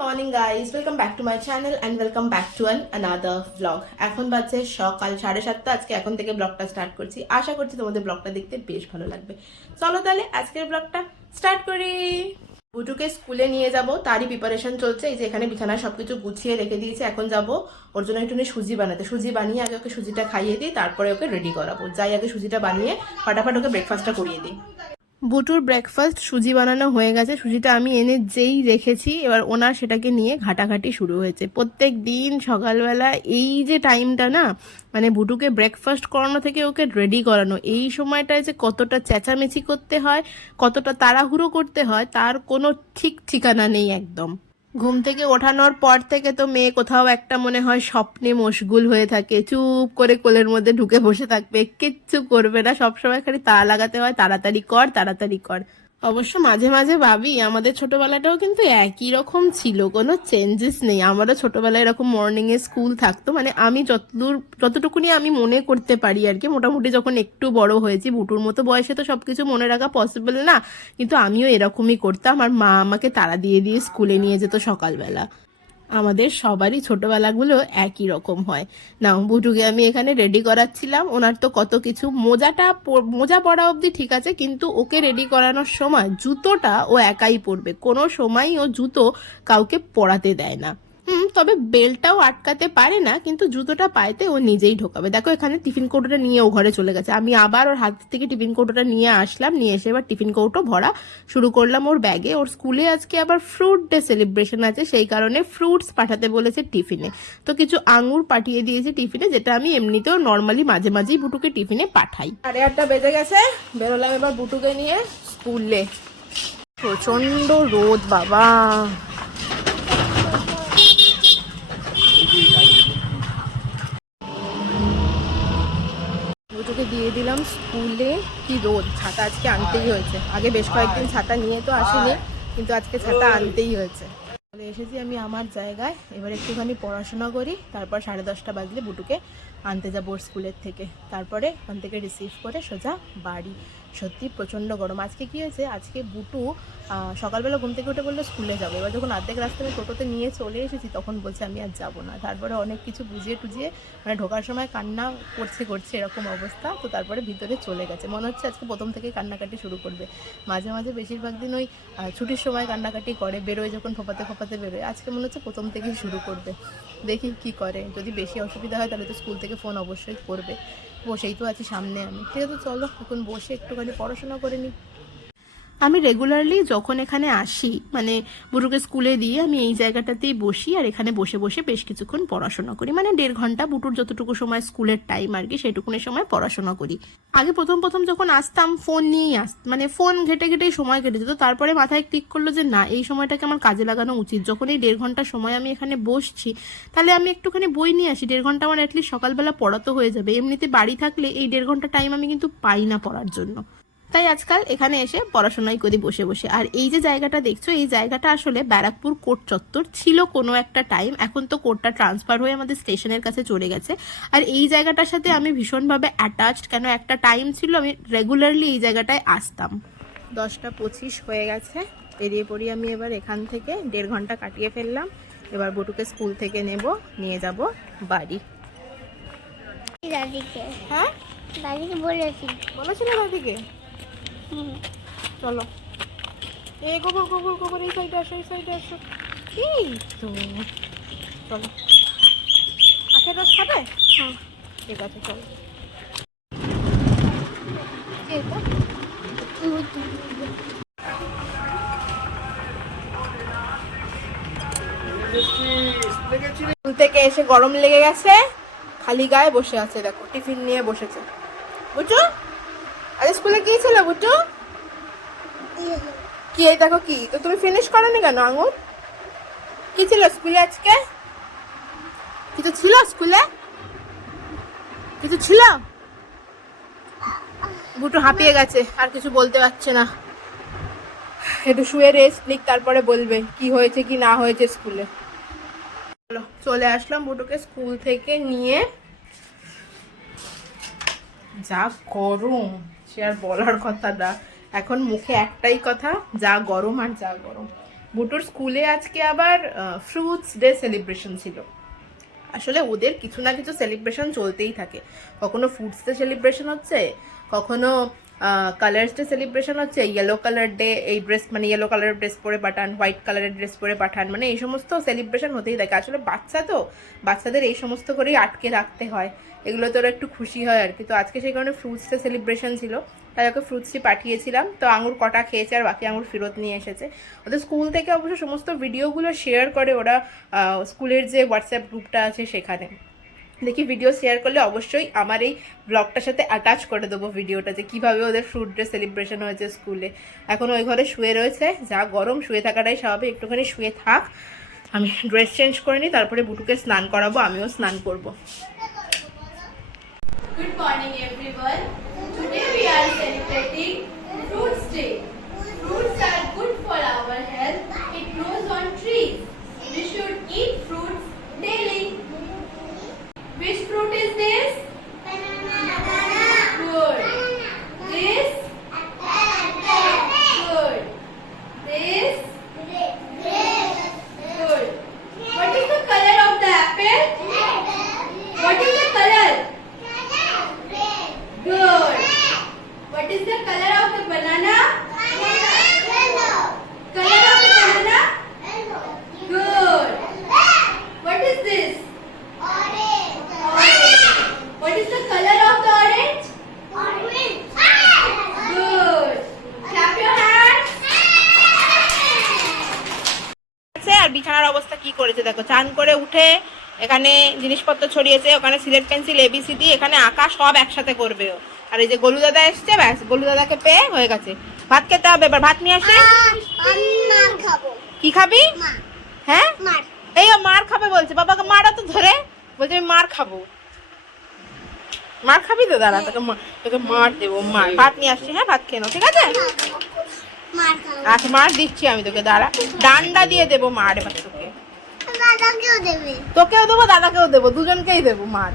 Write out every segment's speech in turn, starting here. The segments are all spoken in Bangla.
Morning guys, welcome back to my channel and welcome back to another blog. এখন বাজছে সকাল 7:30। আজকে এখন থেকে ব্লগটা স্টার্ট করছি। আশা করছি তোমাদের ব্লগটা দেখতে বেশ ভালো লাগবে। চলো তাহলে আজকের ব্লগটা স্টার্ট করি। বুটুকে স্কুলে নিয়ে যাব, তারই প্রিপারেশন চলছে। এই যে এখানে বিছানায় সবকিছু গুছিয়ে রেখে দিয়েছি। এখন যাব ওর জন্য একটু সুজি বানাতে। সুজি বানিয়ে আগে ওকে সুজিটা খাইয়ে দিই, তারপরে ওকে রেডি করাবো। যাই আগে সুজিটা বানিয়ে ফাটাফাট ওকে ব্রেকফাস্টটা করিয়ে দিই। বুটুর ব্রেকফাস্ট সুজি বানানো হয়ে গেছে। সুজিটা আমি এনে যেই রেখেছি, এবার ওনার সেটাকে নিয়ে ঘাটাঘাটি শুরু হয়েছে। প্রত্যেক দিন সকালবেলা এই যে টাইমটা না, মানে বুটুকে ব্রেকফাস্ট করানো থেকে ওকে রেডি করানো, এই সময়টায় যে কতটা চেঁচামেচি করতে হয়, কতটা তাড়াহুড়ো করতে হয়, তার কোনো ঠিক ঠিকানা নেই একদম। ঘুম থেকে ওঠানোর পর থেকে তো মেয়ে কোথাও একটা মনে হয় স্বপ্নে মশগুল হয়ে থাকে, চুপ করে কোলের মধ্যে ঢুকে বসে থাকবে, কিচ্ছু করবে না, সবসময় খালি তাড়া লাগাতে হয়, তাড়াতাড়ি কর তাড়াতাড়ি কর। অবশ্য মাঝে মাঝে ভাবি আমাদের ছোটবেলাটাও কিন্তু একই রকম ছিল, কোনো চেঞ্জেস নেই। আমারও ছোটবেলায় এরকম মর্নিং এ স্কুল থাকতো, মানে আমি যতটুকুনি আমি মনে করতে পারি আর কি, মোটামুটি যখন একটু বড় হয়েছি, বুটুর মতো বয়সে তো সবকিছু মনে রাখা পসিবল না, কিন্তু আমিও এরকমই করতাম। আর মা আমাকে তাড়া দিয়ে দিয়ে স্কুলে নিয়ে যেত সকালবেলা। আমাদের সবারই ছোটবেলাগুলো একই রকম হয়। না, বুটুকে আমি এখানে রেডি করাচ্ছিলাম। ওনার তো কত কিছু, মোজা পরা অবধি ঠিক আছে, কিন্তু ওকে রেডি করানোর সময় জুতোটা ও একাই পরবে, কোনো সময়ই ও জুতো কাউকে পরাতে দেয় না। তবে বেলটাও আটকাতে পারে না, কিন্তু জুতোটা পায়েতে ও নিজেই ঢোকাবে। দেখো এখানে টিফিন কৌটোটা নিয়ে ও ঘরে চলে গেছে। আমি আবার ওর হাত থেকে টিফিন কৌটোটা নিয়ে আসলাম, নিয়ে এসে এবার টিফিন কৌটো ভরা শুরু করলাম ওর ব্যাগে। ওর স্কুলে আজকে আবার ফ্রুট ডে সেলিব্রেশন আছে, সেই কারণে ফ্রুটস পাঠাতে বলেছে টিফিনে। তো কিছু আঙুর পাঠিয়ে দিয়েছে টিফিনে, যেটা আমি এমনিতেও নর্মালি মাঝে মাঝেই বুটুকে টিফিনে পাঠাই। 8:30 বেজে গেছে, বেরোলাম এবার বুটুকে নিয়ে স্কুলে। প্রচন্ড রোদ বাবা। বুটুকে দিয়ে দিলাম স্কুলে। কি রোদ, ছাতা আজকে আনতেই হয়েছে। আগে বেশ কয়েকদিন ছাতা নিয়ে তো আসিনি, কিন্তু আজকে ছাতা আনতেই হয়েছে। চলে এসেছি আমি আমার জায়গায়। এবার একটুখানি পড়াশোনা করি, তারপর 10:30 বাজলে বুটুকে আনতে যাবো ওর স্কুলের থেকে। তারপরে ওখান থেকে রিসিভ করে সোজা বাড়ি। সত্যি প্রচণ্ড গরম। আজকে কি হয়েছে, আজকে বুটু সকালবেলা ঘুম থেকে উঠে বললো স্কুলে যাবো। এবার যখন অর্ধেক রাস্তা আমি টোটোতে নিয়ে চলে এসেছি, তখন বলছে আমি আর যাবো না। তারপরে অনেক কিছু বুঝিয়ে টুজিয়ে, মানে ঢোকার সময় কান্না করছে এরকম অবস্থা। তো তারপরে ভিতরে চলে গেছে। মনে হচ্ছে আজকে প্রথম থেকে কান্নাকাটি শুরু করবে। মাঝে মাঝে বেশিরভাগ দিন ওই ছুটির সময় কান্নাকাটি করে, বেরোয় যখন ফোপাতে ফোপাতে বেরোয়। আজকে মনে হচ্ছে প্রথম থেকেই শুরু করবে। দেখি কি করে। যদি বেশি অসুবিধা হয় তাহলে তো স্কুল থেকে ফোন অবশ্যই করবে। বসেই তো আছি সামনে আমি। ঠিক আছে, চলো এখন বসে একটুখানি পড়াশোনা করে নিই। আমি রেগুলারলি যখন এখানে আসি, মানে বুটুকে স্কুলে দিয়ে আমি এই জায়গাটাতেই বসি, আর এখানে বসে বসে বেশ কিছুক্ষণ পড়াশোনা করি। মানে 1.5 ঘন্টা বুটুর যতটুকু সময় স্কুলের টাইম আর কি, সেটুকুনের সময় পড়াশোনা করি। আগে প্রথম প্রথম যখন আসতাম ফোন নিয়েই মানে ফোন ঘেটে ঘেটেই সময় কেটে যেত। তারপরে মাথায় ক্লিক করলো যে না, এই সময়টাকে আমার কাজে লাগানো উচিত। যখন এই 1.5 ঘন্টা সময় আমি এখানে বসছি, তাহলে আমি একটুখানি বই নিয়ে আসি। 1.5 ঘন্টা আমার অ্যাটলিস্ট সকালবেলা পড়া তো হয়ে যাবে। এমনিতে বাড়ি থাকলে এই 1.5 ঘন্টা টাইম আমি কিন্তু পাই না পড়ার জন্য। তাই আজকাল এখানে এসে পড়াশোনাই করি বসে বসে। আর এই যে জায়গাটা দেখছো, এই জায়গাটা আসলে ব্যারাকপুর কোর্ট চত্বর ছিল কোনো একটা টাইম। এখন তো কোর্টটা ট্রান্সফার হয়ে আমাদের স্টেশনের কাছে চলে গেছে। আর এই জায়গাটার সাথে আমি ভীষণভাবে অ্যাটাচড, কেন একটা টাইম ছিল আমি রেগুলারলি এই জায়গাটায় আসতাম। 10:25 হয়ে গেছে, বেরিয়ে পড়ি আমি এবার এখান থেকে। 1.5 ঘন্টা কাটিয়ে ফেললাম। এবার বুটুকে স্কুল থেকে নিয়ে যাব বাড়ি। দাদিকে হ্যাঁ, বলেছিল দাদিকে। চলো, এই গোবর গোবর গোবর, এই সাইডে আসো, এই সাইডে আসো। এই তো, চলো। আখের রস খাবে? হ্যাঁ। ঠিক আছে, চলো। স্কুল থেকে এসে গরম লেগে গেছে, খালি গায়ে বসে আছে। দেখো টিফিন নিয়ে বসেছে। বুঝছো, আরে স্কুলে কি ছিল বুঝছো? কি এই দেখো, কি তো তুমি ফিনিশ করোনি কেন আঙুর? কি ছিল স্কুলে আজকে? কিছু ছিল স্কুলে? কিছু ছিল? বুটু হাঁপিয়ে গেছে, আর কিছু বলতে পারছে না। একটু শুয়ে রেস্ট নিক, তারপরে বলবে কি হয়েছে কি না হয়েছে স্কুলে। চলে আসলাম বুটুকে স্কুল থেকে নিয়ে। যা গরম, সে আর বলার কথা না। এখন মুখে একটাই কথা, যা গরম আর যা গরম। বুটুর স্কুলে আজকে আবার ফ্রুটস ডে সেলিব্রেশন ছিল। আসলে ওদের কিছু না কিছু সেলিব্রেশন চলতেই থাকে, কখনো ফ্রুটস ডে সেলিব্রেশন হচ্ছে, কখনো কালার্স ডে সেলিব্রেশন হচ্ছে, ইয়েলো কালার ডে, এই ড্রেস মানে ইয়েলো কালারের ড্রেস পরে পাঠান, হোয়াইট কালারের ড্রেস পরে পাঠান, মানে এই সমস্ত সেলিব্রেশন হতেই থাকে। আসলে বাচ্চা তো, বাচ্চাদের এই সমস্ত করেই আটকে রাখতে হয়, এগুলো তো ওরা একটু খুশি হয় আর কি। তো আজকে সেই কারণে ফ্রুটস ডে সেলিব্রেশন ছিল, তাই ওকে ফ্রুটসটি পাঠিয়েছিলাম। তো আঙুর কটা খেয়েছে আর বাকি আঙুর ফেরত নিয়ে এসেছে। ওদের স্কুল থেকে অবশ্য সমস্ত ভিডিওগুলো শেয়ার করে ওরা স্কুলের যে হোয়াটসঅ্যাপ গ্রুপটা আছে সেখানে। দেখি ভিডিও শেয়ার করলে অবশ্যই আমার এই ব্লগটার সাথে অ্যাটাচ করে দেবো ভিডিওটা, যে কীভাবে ওদের ফ্রুট ডে সেলিব্রেশন হয়েছে স্কুলে। এখন ওই ঘরে শুয়ে রয়েছে, যা গরম, শুয়ে থাকাটাই স্বাভাবিক, একটুখানি শুয়ে থাক, আমি ড্রেস চেঞ্জ করে নিই, তারপরে বুটুকে স্নান করাবো, আমিও স্নান করবো। Good morning everyone. Today we are celebrating Fruits Day. Fruits are good for our health. It grows on trees. We should eat fruits daily. Which fruit is this? Banana. Good. This? Good. This? Good. What is the color of the apple? What is the color? Good. What is the color of the banana? Color of the banana? Good. What is this? Orange. What is the color of the orange? Good. Clap your hands. আর বিছানার অবস্থা কি করেছে দেখো, চান করে উঠে এখানে জিনিসপত্র ছড়িয়েছে, ওখানে সিলেট পেন্সিল এবিসিডি, এখানে আঁকা সব একসাথে করবে ও। আর এই যে গোলু দাদা এসছে, ব্যাস গোলু দাদাকে পেয়ে হয়ে গেছে। ভাত খেতে হবে, এবার ভাত নিয়ে আসে। কি খাবি? হ্যাঁ এই মার খাবে বলছে, বাবাকে মারা তো ধরে বলছে আমি মার খাবো। মার খাবি তো? দাঁড়া তোকে মার দেবো, মার। ভাত নিয়ে আসছি, হ্যাঁ ভাত খেয়ে নাও, ঠিক আছে? আচ্ছা মার দিচ্ছি আমি তোকে, দাঁড়া, ডান্ডা দিয়ে দেবো মার এবার তোকে। তোকেও দেবো, দাদাকেও দেবো, দুজনকেই দেবো মার,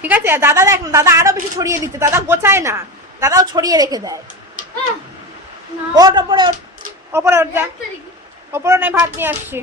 ঠিক আছে? আর দাদা দেখ না, দাদা আরো বেশি ছড়িয়ে দিচ্ছে, দাদা গোছায় না, দাদাও ছড়িয়ে রেখে দেয়। ওট ওপরে, ওপরে ওঠ, যা ওপরে নয়, ভাত নিয়ে আসছি।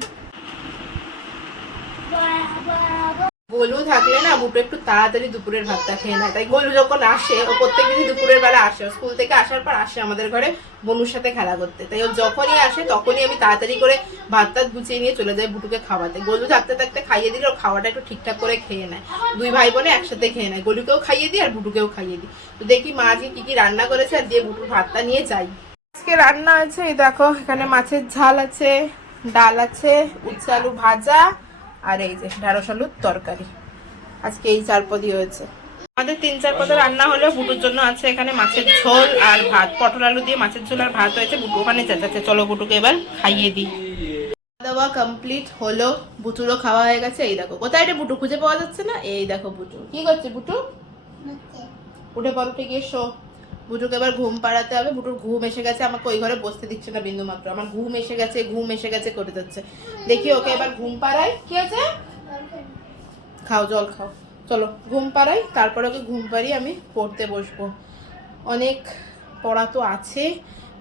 গোলু থাকলে না বুটু একটু তাড়াতাড়ি দুপুরের ভাতটা খেয়ে নেয়, তাই গোলু যখন আসে, ও প্রত্যেকদিনই দুপুরের বেলা আসে, স্কুল থেকে আসার পর আসে আমাদের ঘরে বনুর সাথে খেলা করতে, তাই ও যখনই আসে তখনই আমি তাড়াতাড়ি করে ভাতটা গুছিয়ে নিয়ে চলে যাই বুটুকে খাওয়াতে। গোলু থাকতে থাকতে খাইয়ে দিলে ওর খাওয়াটা একটু ঠিকঠাক করে খেয়ে নেয়, দুই ভাই বোনে একসাথে খেয়ে নেয়, গোলুকেও খাইয়ে দিই আর বুটুকেও খাইয়ে দিই। তো দেখি মা আজকে কি কি রান্না করেছে, আর দিয়ে বুটুর ভাতটা নিয়ে যাই। আজকে রান্না আছে, এই দেখো এখানে মাছের ঝাল আছে, ডাল আছে, উচ্ছে আলু ভাজা, আর এই যে ঢেঁড়স আলুর তরকারি। আজকে এই 4 পদই হয়েছে। আমাদের 3-4 পদের রান্না হলো। বুটুর জন্য আছে এখানে মাছের ঝোল আর ভাত, পটল আলু দিয়ে মাছের ঝোল আর ভাত হয়েছে। বুটু ওখানে চেঁচাচ্ছে, চলো বুটুকে এবার খাইয়ে দিই। খাওয়া কমপ্লিট হলো, বুটুরও খাওয়া হয়ে গেছে। এই দেখো কোথায় এটা বুটু, খুঁজে পাওয়া যাচ্ছে না। এই দেখো বুটু কি করছে, বুটু উঠে পড়ো, উঠে গিয়ে শো। বুটুকে এবার ঘুম পাড়াতে হবে, বুটুর ঘুম এসে গেছে, আমাকে ওই ঘরে বসতে দিচ্ছে না বিন্দু মাত্র, আমার ঘুম এসে গেছে, ঘুম এসে গেছে করে যাচ্ছে। দেখি ওকে এবার ঘুম পাড়াই। কি আছে? খাও, জল খাও, চলো ঘুম পাড়াই, তারপরে ওকে ঘুম পাড়িয়ে আমি পড়তে বসবো। অনেক পড়া তো আছে,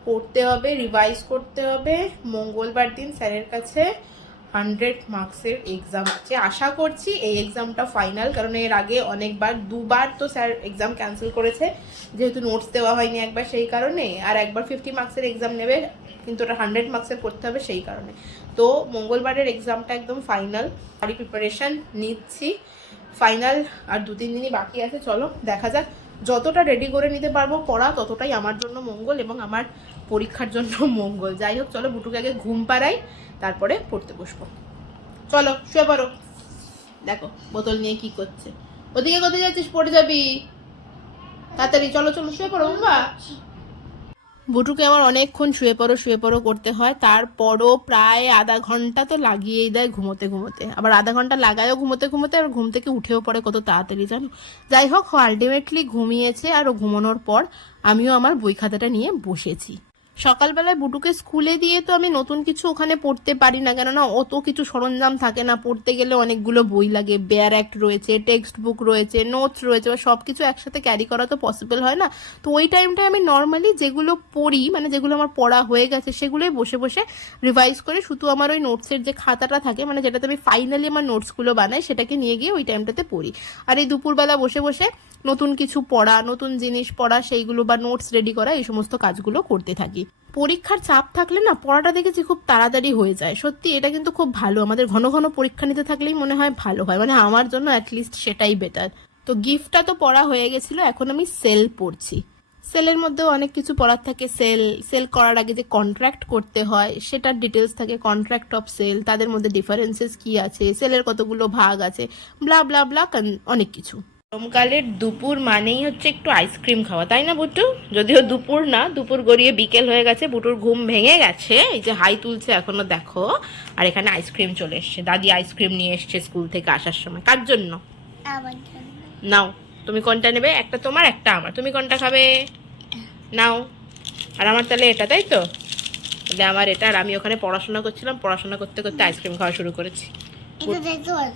পড়তে হবে, রিভাইজ করতে হবে। মঙ্গলবার দিন স্যারের কাছে 100 মার্কসের এক্সাম আছে, আশা করছি এই এক্সামটা ফাইনাল, কারণ এর আগে অনেকবার 2বার তো স্যার এক্সাম ক্যান্সেল করেছে, যেহেতু নোটস দেওয়া হয়নি একবার সেই কারণে, আর একবার 50 মার্কসের এক্সাম নেবে, কিন্তু ওটা 100 মার্কসের করতে হবে সেই কারণে। তো মঙ্গলবারের এক্সামটা একদম ফাইনাল, বাড়ি প্রিপারেশান নিচ্ছি। ফাইনাল আর 2-3 দিনই বাকি আছে, চলো দেখা যাক। যতটা রেডি করে নিতে পারবো পড়া, ততটাই আমার জন্য মঙ্গল এবং আমার পরীক্ষার জন্য মঙ্গল। যাই হোক, চলো বুটুকে আগে ঘুম পাড়াই, তারপরে পড়তে বসবো। চলো শুয়ে পড়ো। দেখো বোতল নিয়ে কি করছে, ওদিকে কোথায় যাচ্ছিস, পড়ে যাবি, তাড়াতাড়ি চলো চলো শুয়ে পড়ো বাবা। বুটুকে আমার অনেকক্ষণ শুয়ে পড়ো করতে হয়, তারপরও প্রায় আধা ঘন্টা তো লাগিয়েই দেয় ঘুমোতে ঘুমোতে, আবার আধা ঘন্টা লাগায়ও ঘুমোতে ঘুমোতে, আর ঘুম থেকে উঠেও পড়ে কত তাড়াতাড়ি জানো। যাই হোক, আলটিমেটলি ঘুমিয়েছে, আর ও ঘুমানোর পর আমিও আমার বই খাতাটা নিয়ে বসেছি। সকালবেলায় বুটুকে স্কুলে দিয়ে তো আমি নতুন কিছু ওখানে পড়তে পারি না, কেননা অত কিছু সরঞ্জাম থাকে না, পড়তে গেলে অনেকগুলো বই লাগে, বেয়ার অ্যাক্ট রয়েছে, টেক্সট বুক রয়েছে, নোটস রয়েছে, বা সব কিছু একসাথে ক্যারি করা তো পসিবল হয় না। তো ওই টাইমটায় আমি নর্মালি যেগুলো পড়ি, মানে যেগুলো আমার পড়া হয়ে গেছে সেগুলোই বসে বসে রিভাইজ করে, শুধু আমার ওই নোটসের যে খাতাটা থাকে, মানে যেটাতে আমি ফাইনালি আমার নোটসগুলো বানাই, সেটাকে নিয়ে গিয়ে ওই টাইমটাতে পড়ি। আর এই দুপুরবেলা বসে বসে নতুন কিছু পড়া, নতুন জিনিস পড়া, সেইগুলো বা নোটস রেডি করা, এই সমস্ত কাজগুলো করতে থাকি। পরীক্ষার চাপ থাকলে না পড়াটা দেখেছি খুব তাড়াতাড়ি হয়ে যায়। সত্যি এটা কিন্তু খুব ভালো, আমাদের ঘন ঘন পরীক্ষা নিতে থাকলেই মনে হয় ভালো হয়, মানে আমার জন্য অ্যাটলিস্ট সেটাই বেটার। তো গিফটটা তো পড়া হয়ে গেছিল, এখন আমি সেল পড়ছি। সেলের মধ্যেও অনেক কিছু পড়ার থাকে। সেল করার আগে যে কন্ট্রাক্ট করতে হয় সেটার ডিটেলস থাকে, কন্ট্রাক্ট অফ সেল, তাদের মধ্যে ডিফারেন্সেস কি আছে, সেলের কতগুলো ভাগ আছে, ব্লা ব্লা ব্লা, অনেক কিছু। গরমকালের দুপুর মানেই হচ্ছে একটু আইসক্রিম খাওয়া, তাই না বুটু? যদিও দুপুর না, দুপুর গড়িয়ে বিকেল হয়ে গেছে, বুটুর ঘুম ভেঙে গেছে, এই যে হাই তুলছে এখনো দেখো। আর এখানে আইসক্রিম চলে এসছে, দাদি আইসক্রিম নিয়ে এসছে স্কুল থেকে আসার সময়। কার জন্য? আমার জন্য। নাও, তুমি কোনটা নেবে? একটা তোমার, একটা আমার। তুমি কোনটা খাবে? নাও। আর আমার তাহলে এটা, তাই তো? তাহলে আমার এটা। আর আমি ওখানে পড়াশোনা করছিলাম, পড়াশোনা করতে করতে আইসক্রিম খাওয়া শুরু করেছি। এটা দেখতে পারো,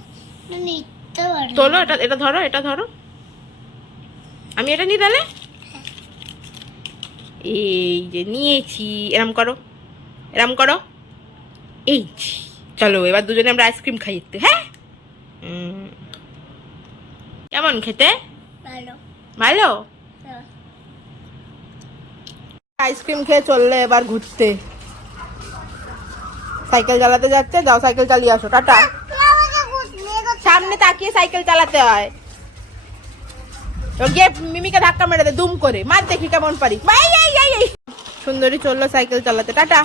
নিতে পারো। তোলো, এটা এটা ধরো, এটা ধরো। আমি এটা নিই তাহলে। এই যে নিয়েছি, এরম করো, এরম করো। এই যে, চলো এবার দুজনে আমরা আইসক্রিম খাই একটু, হ্যাঁ? কেমন খেতে? ভালো। ভালো। হ্যাঁ। আইসক্রিম খেয়ে চললে এবার ঘুরতে। সাইকেল চালাতে যাচ্ছে, যাও সাইকেল চালিয়ে আসো, টাটা। সামনে তাকিয়ে সাইকেল চালাতে হয়। গিয়ে মিমিকে ধাক্কা মেরে দে দুম করে, মার দেখি কেমন পারি। এই সুন্দরী চললো সাইকেল চালাতে, টাটা।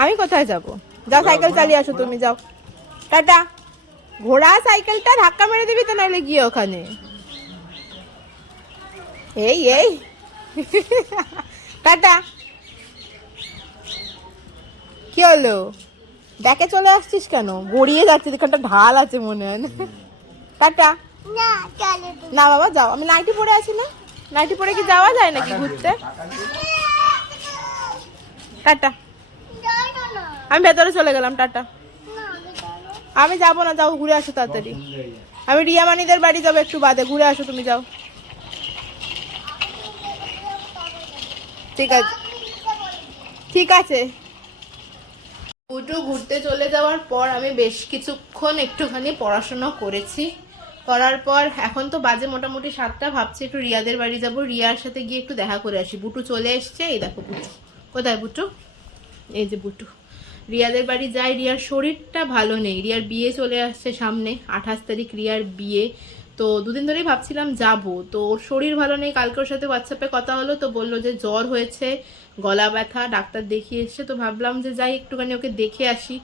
আমি কোথায় যাব? যাও সাইকেল চালিয়ে আসো, তুমি যাও, টাটা। ঘোড়া সাইকেলটা ধাক্কা মেরে দিবি তো, নাইলে গিয়ে ওখানে। এই টাটা। কি হলো? দেখে চলে আসছিস কেন? গড়িয়ে যাচ্ছে, এখানটা ঢাল আছে মনে হয়। টাটা। না, চলো তো। না বাবা যাও, আমি নাইটি পরে আছি না। নাইটি পরে কি যাওয়া যায় নাকি ঘুরতে? টাটা। চলো না। আমি ভেতরে চলে গেলাম, টাটা। না, আমি চলো। আমি যাবো না, যাও ঘুরে আসো তাড়াতাড়ি। আমি রিয়ামানিদের বাড়ি যাবো একটু বাদে, ঘুরে আসো তুমি, যাও। ঠিক আছে, ঠিক আছে। বুটু ঘুরতে চলে যাওয়ার পর আমি বেশ কিছুক্ষণ একটুখানি পড়াশোনা করেছি। করার পর এখন তো বাজে মোটামুটি 7টা, ভাবছি একটু রিয়াদের বাড়ি যাব, রিয়ার সাথে গিয়ে একটু দেখা করে আসি। বুটু চলে এসছে, এই দেখো বুটু। কোথায় বুটু? এই যে বুটু। রিয়াদের বাড়ি যাই, রিয়ার শরীরটা ভালো নেই, রিয়ার বিয়ে চলে আসছে সামনে, 28 তারিখ রিয়ার বিয়ে। তো দুদিন ধরেই ভাবছিলাম যাব, তো ওর শরীর ভালো নেই। কালকে ওর সাথে হোয়াটসঅ্যাপে কথা হলো, তো বললো যে জ্বর হয়েছে, গলা ব্যথা, ডাক্তার দেখিয়ে এসছে। তো ভাবলাম যে যাই একটুখানি ওকে দেখে আসি।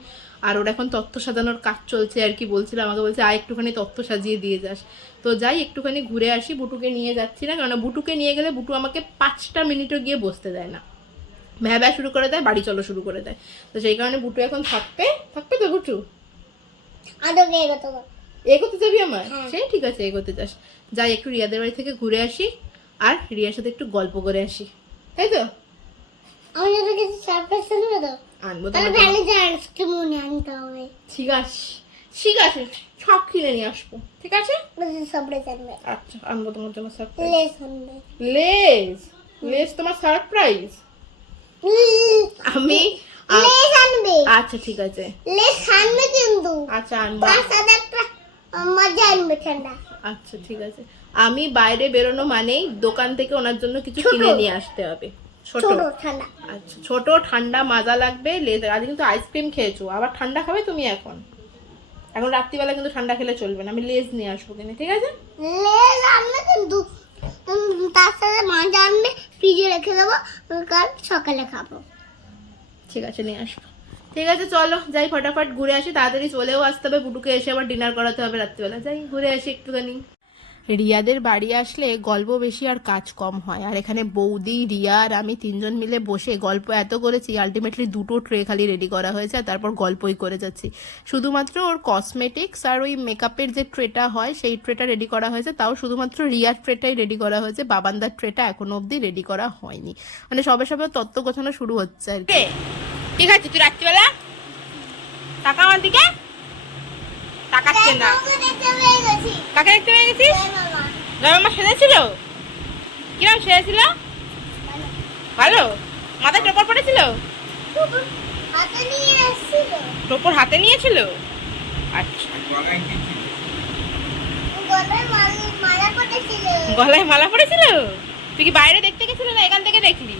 আর ওর এখন তত্ত্ব সাজানোর কাজ চলছে আর কি, বলছিলাম, আমাকে বলছে আয় একটুখানি তত্ত্ব সাজিয়ে দিয়ে যাস। তো যাই একটুখানি ঘুরে আসি। বুটুকে নিয়ে যাচ্ছি না, কারণ বুটুকে নিয়ে গেলে বুটু আমাকে 5টা মিনিটও গিয়ে বসতে দেয় না, ভ্যা শুরু করে দেয়, বাড়ি চলো শুরু করে দেয়। তো সেই কারণে বুটু এখন থাকবে তো বুটু। আদকে এগোতে হবে। এগোতে যাবি আমার? সেই ঠিক আছে, এগোতে যাস। যাই একটু রিয়াদের বাড়ি থেকে ঘুরে আসি, আর রিয়ার সাথে একটু গল্প করে আসি, তাই তো? আমি যদি কিছু সারপ্রাইজ আনবে তো, আনবো তাহলে তোমার জন্য। ভালো যে আইসক্রিম মনে আনতে হবে। ঠিক আছে, ঠিক আছে, সব কিনে নিয়ে আসবো, ঠিক আছে? সারপ্রাইজ আনবে। আচ্ছা, আনবো তোমার জন্য সারপ্রাইজ। লেস আনবে। লেস? লেস তোমার সারপ্রাইজ? আমি লেস আনবে। আচ্ছা ঠিক আছে, লেস আনবে কিন্তু। আচ্ছা আনবো। তার সাথে একটা মজা আনবে ঠান্ডা। আচ্ছা ঠিক আছে। আমি বাইরে বেরোনো মানেই দোকান থেকে ওনার জন্য কিছু ছোট। কিনে নিয়ে আসতে হবে। ছোট? ছোট ঠান্ডা। আচ্ছা, ছোট ঠান্ডা মাজা লাগবে। আজ কিন্তু আইসক্রিম খেয়েছো, আবার ঠান্ডা খাবে তুমি এখন? এখন রাত্রিবেলা কিন্তু ঠান্ডা খেলে চলবে না, আমি লেজ নিয়ে আসবো কিনে, ঠিক আছে? লেস আনবে কিন্তু তার সাথে মজা আনবে, ফ্রিজে রেখে দেবো, কাল সকালে খাবো। ঠিক আছে, নিয়ে আসবো। ঠিক আছে চলো যাই, ফটাফট ঘুরে আসি, তাড়াতাড়ি চলেও আসতে হবে, বুটুকে এসে আবার ডিনার করাতে হবে রাত্রিবেলা। যাই ঘুরে আসি একটুখানি। রিয়াদের বাড়ি আসলে গল্প বেশি আর কাজ কম হয়। আর এখানে বৌদি, রিয়া আর আমি তিনজন মিলে বসে গল্প এত করেছি, আলটিমেটলি 2টো ট্রে খালি রেডি করা হয়েছে আর তারপর গল্পই করে যাচ্ছি। শুধুমাত্র ওর কসমেটিক্স আর ওই মেকআপের যে ট্রেটা হয় সেই ট্রেটা রেডি করা হয়েছে, তাও শুধুমাত্র রিয়ার ট্রেটাই রেডি করা হয়েছে, বাবান্দার ট্রেটা এখনো অবধি রেডি করা হয়নি। মানে সবে সবে তত্ত্ব গোছানো শুরু হচ্ছে আর কি। ঠিক আছে, তুই রাত্রিবেলা টাকা আমার দিকে তাকাচ্ছে না। কাকে দেখতে পেয়ে গেছিস? জয়মামা সেজেছিল? কিরম সেজেছিল? ভালো? মাথায় টোপর পড়েছিল? টোপর হাতে নিয়েছিল? আচ্ছা, গলায় মালা পড়েছিল? তুই কি বাইরে দেখতে গেছিল না এখান থেকে দেখলি?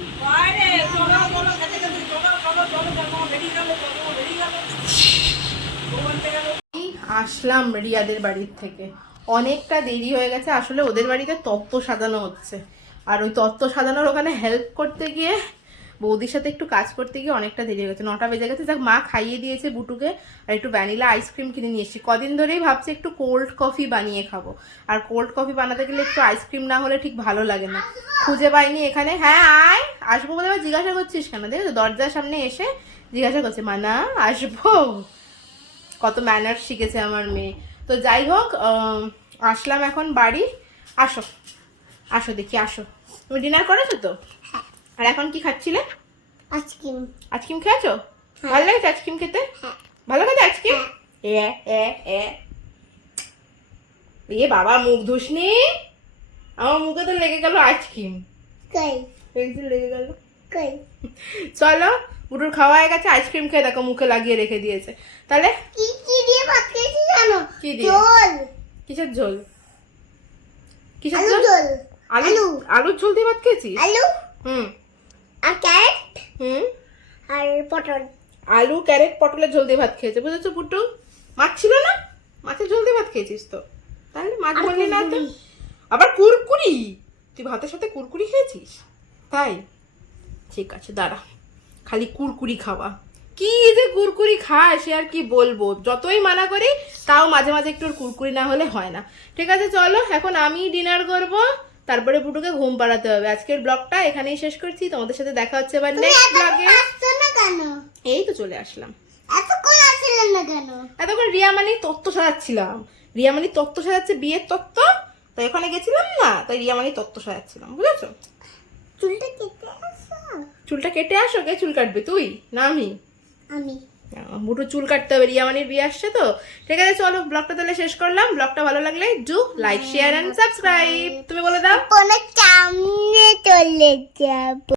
আসলাম রিয়াদের বাড়ির থেকে, অনেকটা দেরি হয়ে গেছে। আসলে ওদের বাড়িতে তত্ত্ব সাজানো হচ্ছে, আর ওই তত্ত্ব সাজানোর ওখানে হেল্প করতে গিয়ে, বৌদির সাথে একটু কাজ করতে গিয়ে অনেকটা দেরি হয়ে গেছে, 9টা বেজে গেছে। যাক, মা খাইয়ে দিয়েছে বুটুকে, আর একটু ভ্যানিলা আইসক্রিম কিনে নিয়ে এসেছি। কদিন ধরেই ভাবছি একটু কোল্ড কফি বানিয়ে খাবো, আর কোল্ড কফি বানাতে গেলে একটু আইসক্রিম না হলে ঠিক ভালো লাগে না। খুঁজে পাইনি এখানে। হ্যাঁ আয়, আসবো বলে আবার জিজ্ঞাসা করছিস কেন? দেখো দরজার সামনে এসে জিজ্ঞাসা করছে, মানা আসবো? কত ম্যানার্স শিখেছে আমার মেয়ে। তো যাই হোক, আসলাম এখন বাড়ি। আসো আসো দেখি, আসো। তুমি ডিনার করেছো তো? আর এখন কি খাচ্ছিলে? আইসক্রিম। আইসক্রিম খেয়েছো? ভালো লাগছে আইসক্রিম খেতে? ভালো খেতে আইসক্রিম? এ বাবা, মুখ ধুসনি? আমার মুখে তো লেগে গেল আইসক্রিম, পেন্সিল লেগে গেল। চলো, বুটুর খাওয়া হয়ে গেছে, আইসক্রিম খেয়ে দেখো মুখে লাগিয়ে রেখে দিয়েছে। তাহলে কি কি দিয়ে ভাত খেয়েছি জানো? কি দিয়ে? ঝোল। কিসের ঝোল? কিসের আলু ঝোল? ঝোল। আলু? আলুর ঝোল দিয়ে ভাত খেয়েছিস? আলু হুম আর ক্যারেট হুম আর পটল। আলু, ক্যারেট, পটলের ঝোল দিয়ে ভাত খেয়েছে, বুঝেছো পুটু? মাছ ছিল না? মাছের ঝোল দিয়ে ভাত খেয়েছিস তো? তাহলে মাছ আর বললি না তো? কুরকুরি। আবার কুরকুরি? তুই ভাতের সাথে কুরকুরি খেয়েছিস? তাই? ঠিক আছে, দাঁড়া। খালি কুরকুরি খাওয়া, কি যে কুরকুরি খায় সে আর কি বলবো। যতই মানা করি তাও মাঝে মাঝে একটু কুরকুরি না হলে হয় না। ঠিক আছে চলো, এখন আমি ডিনার করব, তারপরে পুটুকে ঘুম পাড়াতে হবে। আজকের ব্লগটা এখানেই শেষ করছি, তোমাদের সাথে দেখা হচ্ছে এবার নেক্সট ব্লগে। আসছো না কেন? এই তো চলে আসলাম। এতক্ষণ আসছিলেন না কেন? এতক্ষণ রিয়ামানির তত্ত্ব সাজাচ্ছিলাম। রিয়ামানির তত্ত্ব সাজাচ্ছে, বিয়ের তত্ত্ব, তাই ওখানে গেছিলাম না, তাই রিয়ামানির তত্ত্ব সাজাচ্ছিলাম, বুঝেছো? চুলটা কেটে আসো। চুলটা কেটে আসো? কে চুল কাটবে, তুই না আমি? আমি। মুঠো চুল কাটতে হবে, রিয়ামানির বিয়ে আসছে তো। ঠিক আছে চলো, ব্লগটা তাহলে শেষ করলাম। ব্লগটা ভালো লাগলে do like, share and subscribe. তুমি বলে দাও। কোনো সামনে চলে যাব।